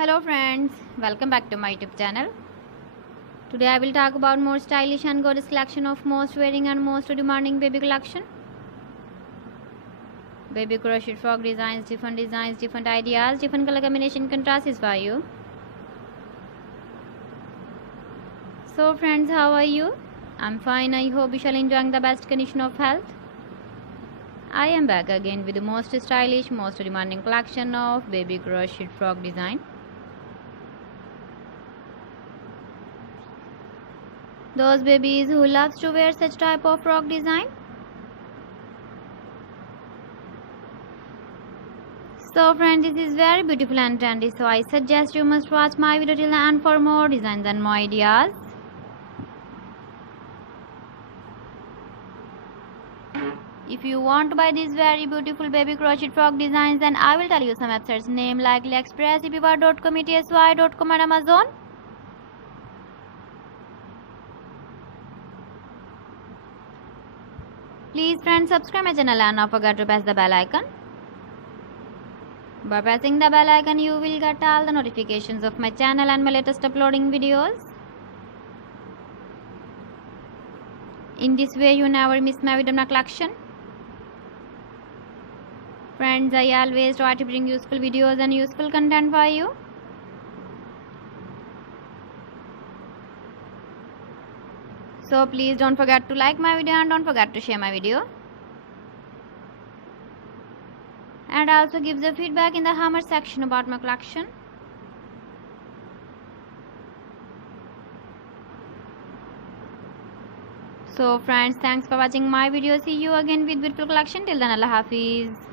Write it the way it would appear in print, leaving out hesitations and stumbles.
Hello friends, welcome back to my YouTube channel. Today I will talk about more stylish and gorgeous collection of most wearing and most demanding baby collection. Baby crochet frog designs, different ideas, different color combination contrasts for you. So friends, how are you? I'm fine. I hope you shall enjoying the best condition of health. I am back again with the most stylish, most demanding collection of baby crochet frog design. Those babies who loves to wear such type of frog design. So friends, this is very beautiful and trendy, so I suggest you must watch my video till the end for more designs and more ideas. If you want to buy these very beautiful baby crochet frog designs, then I will tell you some websites name like AliExpress, eBay.com, ETSY.com and Amazon. Please friends, subscribe my channel and not forget to press the bell icon. By pressing the bell icon, you will get all the notifications of my channel and my latest uploading videos. In this way, you never miss my video collection. Friends, I always try to bring useful videos and useful content for you. So please don't forget to like my video and don't forget to share my video. And also give the feedback in the comment section about my collection. So friends, thanks for watching my video. See you again with beautiful collection. Till then, Allah Hafiz.